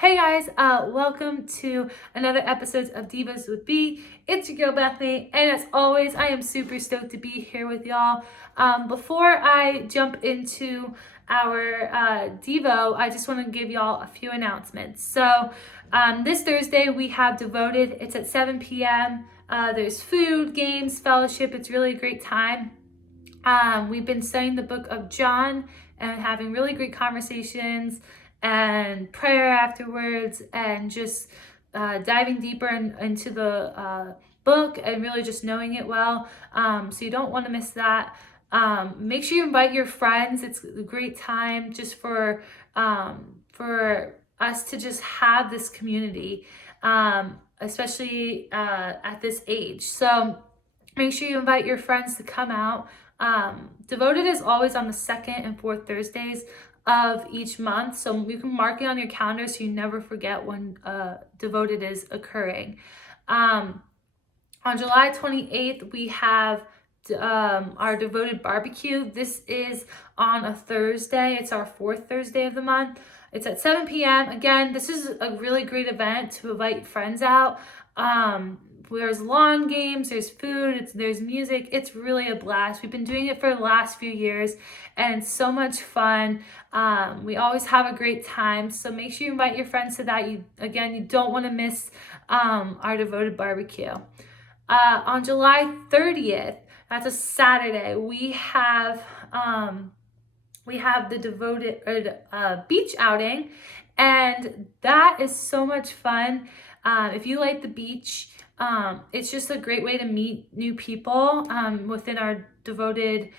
Hey guys, welcome to another episode of Devos with B. It's your girl Bethany, and as always, I am super stoked to be here with y'all. Before I jump into our Devo, I just want to give y'all a few announcements. So, this Thursday we have Devoted. It's at 7 p.m. There's food, games, fellowship. It's really a great time. We've been studying the book of John and having really great conversations and prayer afterwards, and just diving deeper into the book and really just knowing it well. So you don't want to miss that. Make sure you invite your friends. It's a great time just for us to just have this community, especially at this age. So make sure you invite your friends to come out. Devoted is always on the second and fourth Thursdays of each month, so you can mark it on your calendar so you never forget when Devoted is occurring. On July 28th, we have our Devoted barbecue. This is on a Thursday. It's our fourth Thursday of the month. It's at 7 p.m. Again, this is a really great event to invite friends out. There's lawn games, there's food, there's music. It's really a blast. We've been doing it for the last few years, and it's so much fun. We always have a great time. So make sure you invite your friends to that. You don't want to miss our Devoted barbecue. On July 30th, that's a Saturday, we have the Devoted beach outing, and that is so much fun. If you like the beach, it's just a great way to meet new people within our Devoted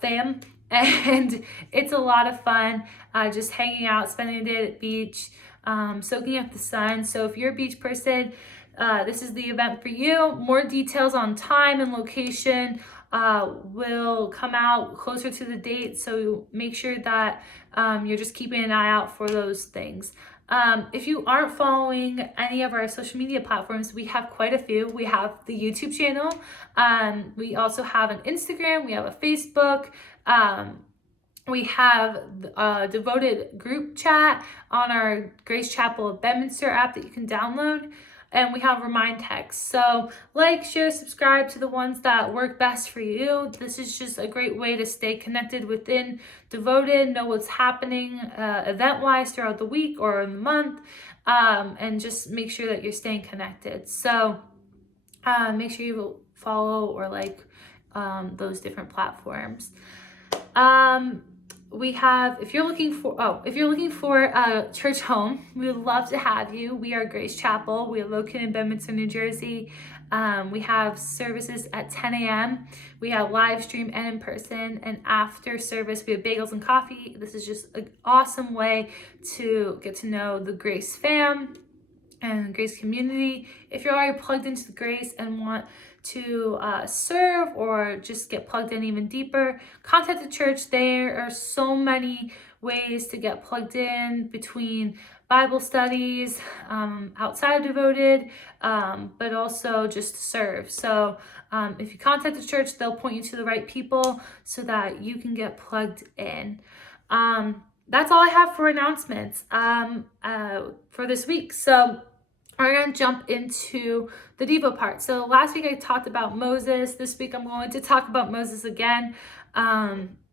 fam, and it's a lot of fun just hanging out, spending a day at the beach, soaking up the sun. So if you're a beach person, this is the event for you. More details on time and location will come out closer to the date, so make sure that you're just keeping an eye out for those things. If you aren't following any of our social media platforms, we have quite a few. We have the YouTube channel. We also have an Instagram. We have a Facebook. We have a Devoted group chat on our Grace Chapel of Bedminster app that you can download. And we have remind texts. So like, share, subscribe to the ones that work best for you. This is just a great way to stay connected within Devoted, know what's happening event-wise throughout the week or in the month, and just make sure that you're staying connected. So make sure you follow or like those different platforms. We have, if you're looking for a church home, we would love to have you. We are Grace Chapel. We are located in Bedminster, New Jersey. We have services at 10 a.m. We have live stream and in person, and after service we have bagels and coffee. This is just an awesome way to get to know the Grace fam and Grace community. If you're already plugged into the Grace and want to serve or just get plugged in even deeper, contact the church. There are so many ways to get plugged in, between Bible studies, outside of Devoted, but also just to serve. So if you contact the church, they'll point you to the right people so that you can get plugged in. That's all I have for announcements for this week. So we're going to jump into the Devo part. So last week I talked about Moses. This week I'm going to talk about Moses again.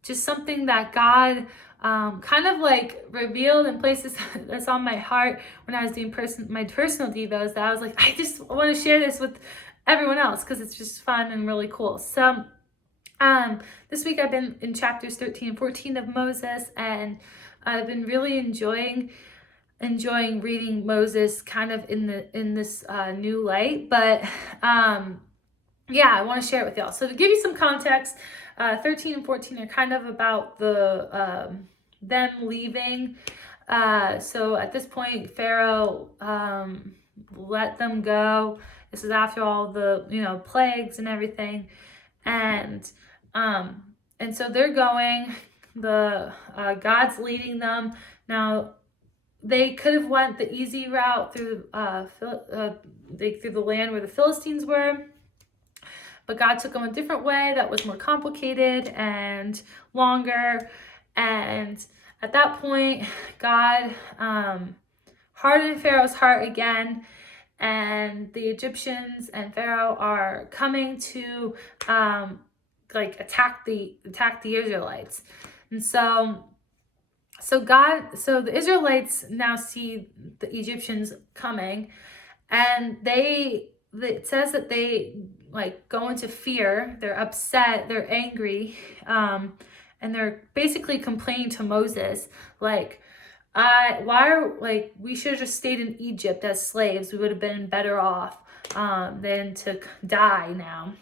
Just something that God kind of like revealed and places that's on my heart when I was doing my personal Devos, that I was like, I just want to share this with everyone else because it's just fun and really cool. So this week I've been in chapters 13 and 14 of Moses, and I've been really enjoying reading Moses kind of in this new light. But yeah, I want to share it with y'all. So to give you some context, 13 and 14 are kind of about the them leaving. So at this point, Pharaoh let them go. This is after all the plagues and everything, and so they're going. God's leading them now. They could have went the easy route through through the land where the Philistines were, but God took them a different way that was more complicated and longer. And at that point, God hardened Pharaoh's heart again, and the Egyptians and Pharaoh are coming to attack the Israelites. And so the Israelites now see the Egyptians coming, and it says that they like go into fear. They're upset, they're angry, and they're basically complaining to Moses, like, we should have just stayed in Egypt as slaves. We would have been better off than to die now.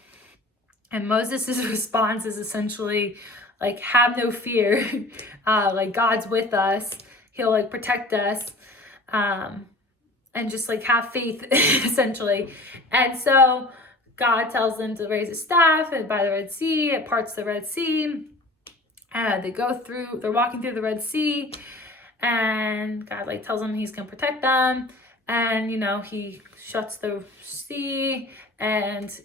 And Moses' response is essentially like, have no fear. Like, God's with us. He'll like protect us. And just like have faith, essentially. And so God tells them to raise a staff and by the Red Sea. It parts the Red Sea. They're walking through the Red Sea, and God like tells them he's gonna protect them, and he shuts the sea and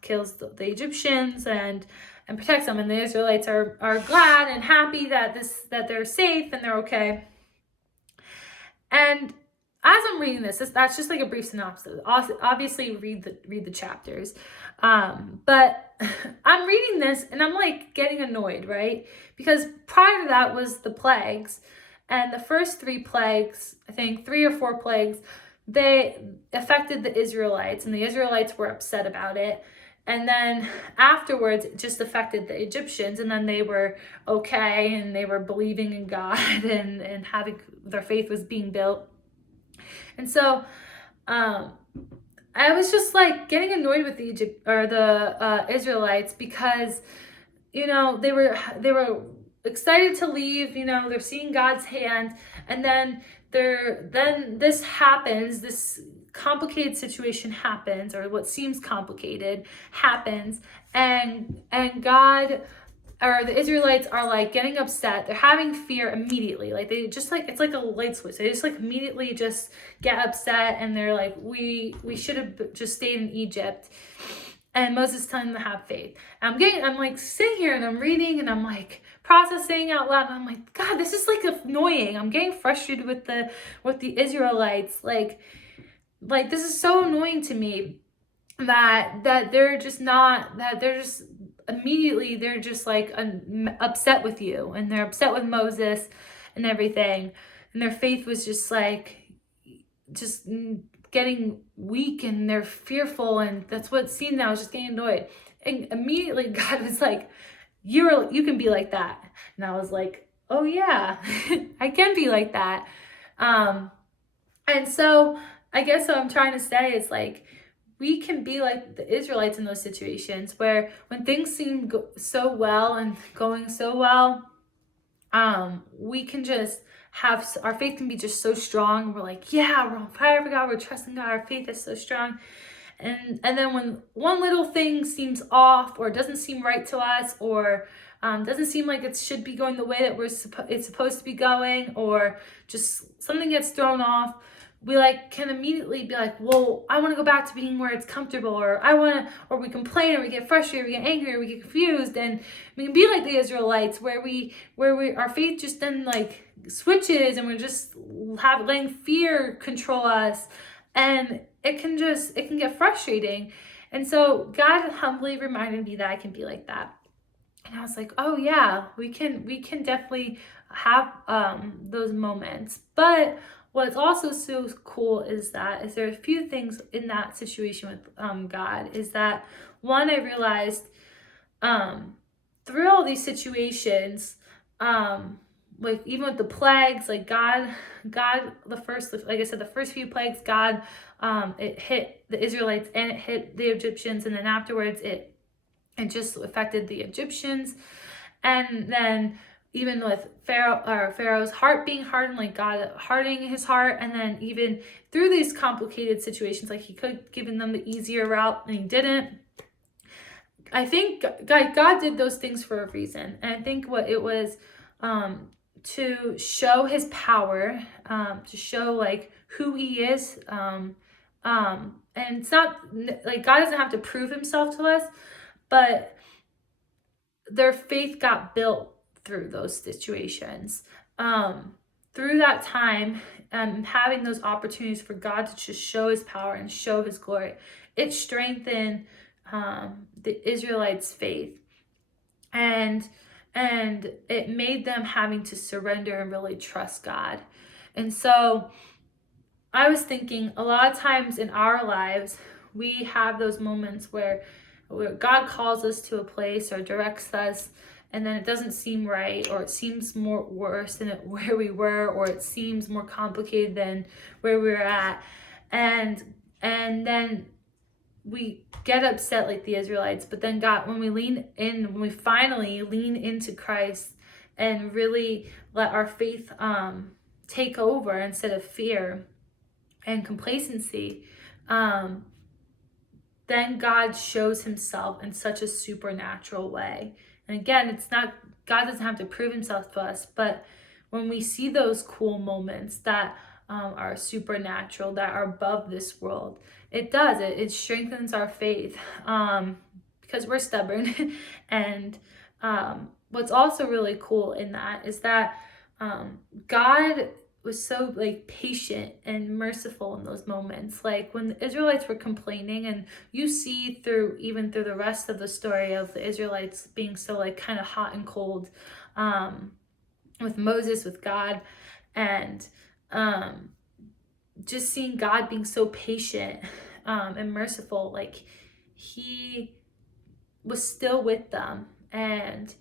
kills the Egyptians and protects them, and the Israelites are glad and happy that they're safe and they're okay. And as I'm reading that's just like a brief synopsis. Obviously, read the chapters, but I'm reading this and I'm like getting annoyed, right? Because prior to that was the plagues, and the first 3 plagues, I think 3 or 4 plagues, they affected the Israelites, and the Israelites were upset about it. And then afterwards, it just affected the Egyptians, and then they were okay, and they were believing in God, and having their faith was being built. And so I was just like getting annoyed with the Israelites, because they were excited to leave. They're seeing God's hand, and then this happens. This complicated situation happens, or what seems complicated happens, and God, or the Israelites, are like getting upset. They're having fear immediately. Like, they just like, it's like a light switch. They just like immediately just get upset, and they're like, we should have just stayed in Egypt. And Moses is telling them to have faith. And I'm like sitting here and I'm reading and I'm like processing out loud, and I'm like, God, this is like annoying. I'm getting frustrated with the Israelites. Like this is so annoying to me that they're just not, that they're just immediately, they're just like upset with you, and they're upset with Moses and everything, and their faith was just like getting weak, and they're fearful, and that's what it seemed. I was just getting annoyed, and immediately God was like, you can be like that. And I was like, oh yeah, I can be like that. And so I guess what I'm trying to say is, like, we can be like the Israelites in those situations where when things seem so well and going so well, we can just have, our faith can be just so strong. We're like, yeah, we're on fire for God. We're trusting God. Our faith is so strong. And then when one little thing seems off, or doesn't seem right to us, or doesn't seem like it should be going the way that it's supposed to be going, or just something gets thrown off, we can immediately be like, well, I want to go back to being where it's comfortable, or we complain, or we get frustrated, or we get angry, or we get confused, and we can be like the Israelites, where our faith just then switches, and we're just letting fear control us, and it can get frustrating. And so God humbly reminded me that I can be like that. And I was like, oh yeah, we can definitely have those moments. But what's also so cool is there are a few things in that situation with God, is that, one, I realized through all these situations, even with the plagues, God, the first few plagues, God, it hit the Israelites and it hit the Egyptians, and then afterwards it just affected the Egyptians. And then even with Pharaoh's heart being hardened, God hardening his heart, and then even through these complicated situations, he could have given them the easier route, and he didn't. I think God did those things for a reason, and I think what it was, to show his power, to show who he is, and it's not God doesn't have to prove himself to us, but their faith got built through those situations. Through that time, having those opportunities for God to just show his power and show his glory, it strengthened the Israelites' faith. And it made them having to surrender and really trust God. And so I was thinking, a lot of times in our lives, we have those moments where God calls us to a place or directs us, and then it doesn't seem right, or it seems more worse than where we were, or it seems more complicated than where we were at, and then we get upset like the Israelites. But then God, when we finally lean into Christ and really let our faith take over instead of fear and complacency, then God shows himself in such a supernatural way. And again, it's not, God doesn't have to prove himself to us, but when we see those cool moments that are supernatural, that are above this world, it strengthens our faith, because we're stubborn. And what's also really cool in that is that God was so like patient and merciful in those moments. Like when the Israelites were complaining, and you see even through the rest of the story of the Israelites being so like kind of hot and cold, with Moses, with God, and just seeing God being so patient and merciful, like he was still with them, and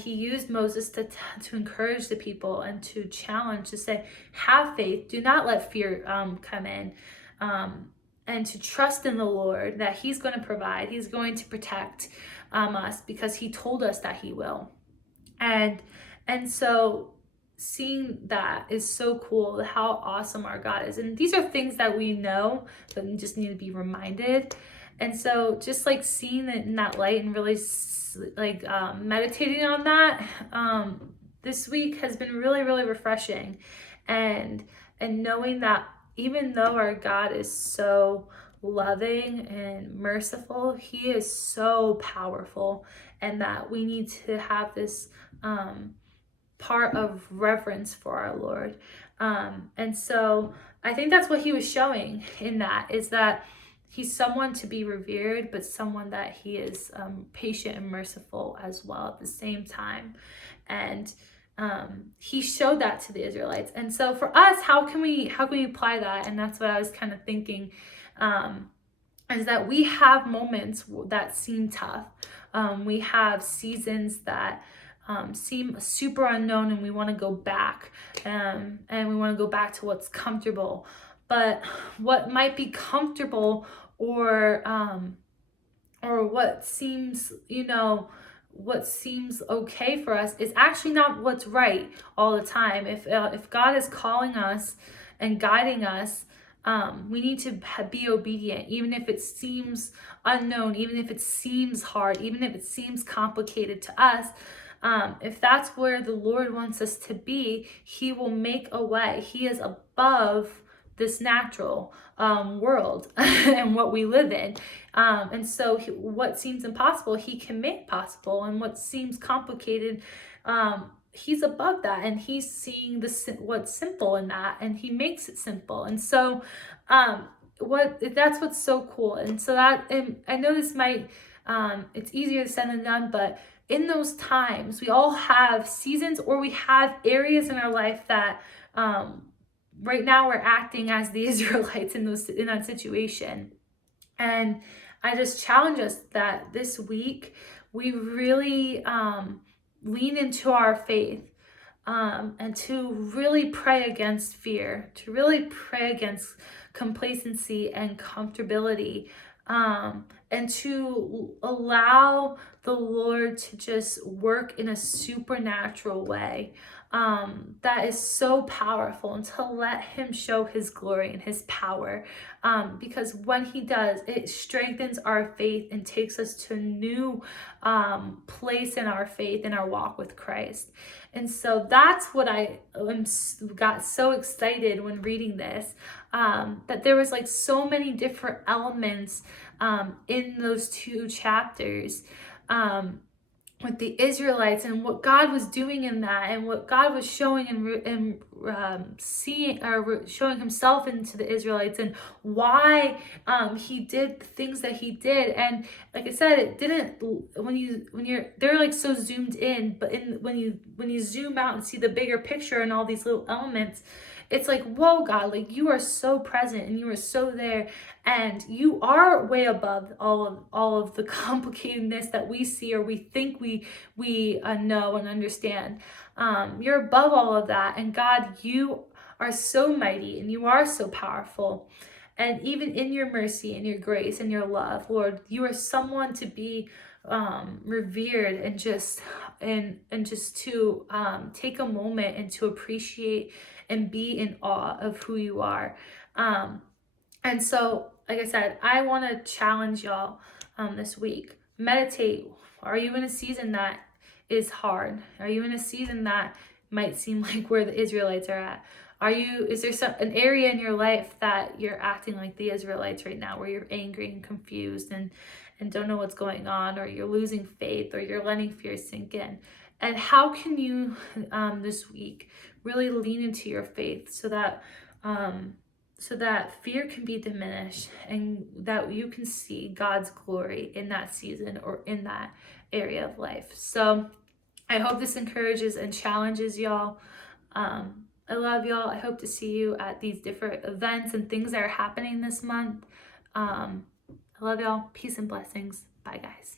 he used Moses to encourage the people and to challenge, to say, have faith, do not let fear come in, and to trust in the Lord, that he's going to provide, he's going to protect us, because he told us that he will. And so seeing that is so cool, how awesome our God is. And these are things that we know, but we just need to be reminded. And so just like seeing it in that light and really like meditating on that this week has been really, really refreshing. And knowing that even though our God is so loving and merciful, he is so powerful, and that we need to have this part of reverence for our Lord. And so I think that's what he was showing in that, is that he's someone to be revered, but someone that he is patient and merciful as well at the same time. And he showed that to the Israelites. And so for us, how can we apply that? And that's what I was kind of thinking, is that we have moments that seem tough. We have seasons that seem super unknown, and we want to go back, and we want to go back to what's comfortable. But what might be comfortable, or what seems, what seems okay for us, is actually not what's right all the time. If God is calling us and guiding us, we need to be obedient, even if it seems unknown, even if it seems hard, even if it seems complicated to us. If that's where the Lord wants us to be, he will make a way. He is above this natural world and what we live in. And so what seems impossible, he can make possible. And what seems complicated, he's above that, and he's seeing what's simple in that, and he makes it simple. And so that's what's so cool. And so that, and I know this might, it's easier said than done, but in those times, we all have seasons, or we have areas in our life that right now we're acting as the Israelites in that situation. And I just challenge us that this week we really lean into our faith, and to really pray against fear, to really pray against complacency and comfortability, and to allow the Lord to just work in a supernatural way that is so powerful, and to let him show his glory and his power, because when he does, it strengthens our faith and takes us to a new place in our faith, in our walk with Christ. And so that's what I got so excited when reading this, that there was like so many different elements in those two chapters, with the Israelites and what God was doing in that, and what God was showing and seeing, or showing himself into the Israelites, and why he did the things that he did. And like I said, it didn't, when you're, they're like so zoomed in, but when you zoom out and see the bigger picture and all these little elements, it's like, whoa, God, like you are so present and you are so there, and you are way above all of the complicatedness that we see or we think we know and understand. You're above all of that, and God, you are so mighty and you are so powerful. And even in your mercy and your grace and your love, Lord, you are someone to be revered, and just to take a moment and to appreciate and be in awe of who you are. And so, like I said, I want to challenge y'all this week. Meditate. Are you in a season that is hard? Are you in a season that might seem like where the Israelites are at? Is there an area in your life that you're acting like the Israelites right now, where you're angry and confused and don't know what's going on, or you're losing faith, or you're letting fear sink in? And how can you this week really lean into your faith so that fear can be diminished, and that you can see God's glory in that season or in that area of life? So I hope this encourages and challenges y'all. I love y'all. I hope to see you at these different events and things that are happening this month. I love y'all. Peace and blessings. Bye, guys.